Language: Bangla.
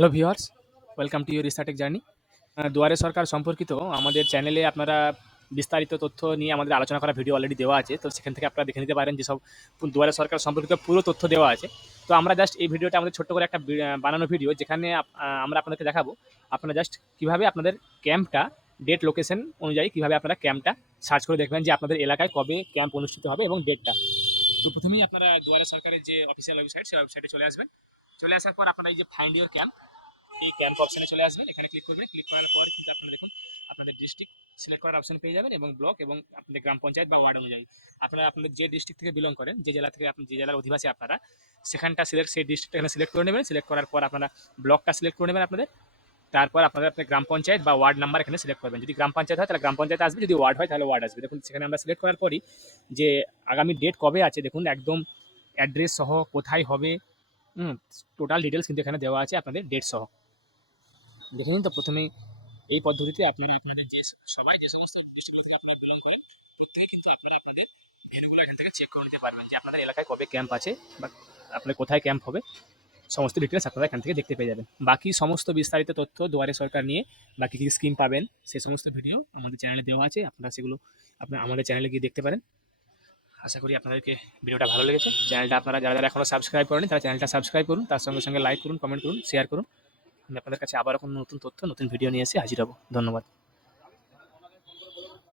Hello viewers, welcome to your researtech journey. Duare Sarkar সম্পর্কিত আমাদের চ্যানেলে আপনারা বিস্তারিত তথ্য নিয়ে আমাদের আলোচনা করা ভিডিও অলরেডি দেওয়া আছে। তো সেখান থেকে আপনারা দেখে নিতে পারেন যেসব দুয়ারে সরকার সম্পর্কিত পুরো তথ্য দেওয়া আছে। তো আমরা জাস্ট এই ভিডিওটা আমাদের ছোট্ট করে একটা বানানো ভিডিও, যেখানে আমরা আপনাদেরকে দেখাবো আপনারা জাস্ট কীভাবে আপনাদের ক্যাম্পটা ডেট লোকেশন অনুযায়ী কীভাবে আপনারা ক্যাম্পটা সার্চ করে দেখবেন যে আপনাদের এলাকায় কবে ক্যাম্প অনুষ্ঠিত হবে এবং ডেটটা। তো প্রথমেই আপনারা দুয়ারে সরকারের যে অফিসিয়াল ওয়েবসাইট, সেই ওয়েবসাইটে চলে আসবেন। চলে আসার পর আপনারা এই যে ফাইন্ড ইউর ক্যাম্প, এই ক্যাম্প অপশনে চলে আসবেন। এখানে ক্লিক করবেন। ক্লিক করার পর কিন্তু আপনারা দেখুন আপনাদের ডিস্ট্রিক্ট সিলেক্ট করার অপশন পেয়ে যাবেন এবং ব্লক এবং আপনাদের গ্রাম পঞ্চায়েত বা ওয়ার্ড অনুযায়ী আপনারা আপনাদের যে ডিস্ট্রিক্ট থেকে বিলং করেন, যে জেলা থেকে আপনি যে জেলার অধিবাসী আপনারা, সেখানটা সেই ডিস্ট্রিক্টটা এখানে সিলেক্ট করে নেবেন। সিলেক্ট করার পর আপনারা ব্লকটা সিলেক্ট করে নেবেন আপনাদের। তারপর আপনাদের আপনার গ্রাম পঞ্চায়েত বা ওয়ার্ড নাম্বার এখানে সিলেক্ট করবেন। যদি গ্রাম পঞ্চায়েত হয় তাহলে গ্রাম পঞ্চায়েত আসবে, যদি ওয়ার্ড হয় তাহলে ওয়ার্ড আসবে। দেখুন সেখানে আমরা সিলেক্ট করার পরই যে আগামী ডেট কবে আছে, দেখুন একদম অ্যাড্রেস সহ কোথায় হবে, টোটাল ডিটেলস কিন্তু এখানে দেওয়া আছে আপনাদের ডেট সহ। দেখে নিন। তো প্রথমেই এই পদ্ধতিতে আপনারা আপনাদের যে সমস্ত ডিস্ট্রিক্টগুলো থেকে আপনারা বিলং করেন, প্রত্যেকে কিন্তু আপনারা আপনাদের ভেন্যুগুলো এখান থেকে চেক করে নিতে পারবেন যে আপনাদের এলাকায় কবে ক্যাম্প আছে বা আপনার কোথায় ক্যাম্প হবে। সমস্ত ডিটেলস আপনারা এখান থেকে দেখতে পেয়ে যাবেন। বাকি সমস্ত বিস্তারিত তথ্য দুয়ারে সরকার নিয়ে বাকি কী স্কিম পাবেন সেই সমস্ত ভিডিও আমাদের চ্যানেলে দেওয়া আছে। আপনারা সেগুলো আমাদের চ্যানেলে গিয়ে দেখতে পারেন। আশা করি আপনাদেরকে ভিডিওটা ভালো লেগেছে। চ্যানেলটা আপনারা যারা যারা এখনও সাবস্ক্রাইব করেনি তারা চ্যানেলটা সাবস্ক্রাইব করুন, তার সঙ্গে সঙ্গে লাইক করুন, কমেন্ট করুন, শেয়ার করুন। আমি আপনাদের কাছে আবারও কোনো নতুন তথ্য, নতুন ভিডিও নিয়ে এসে হাজির হব। ধন্যবাদ।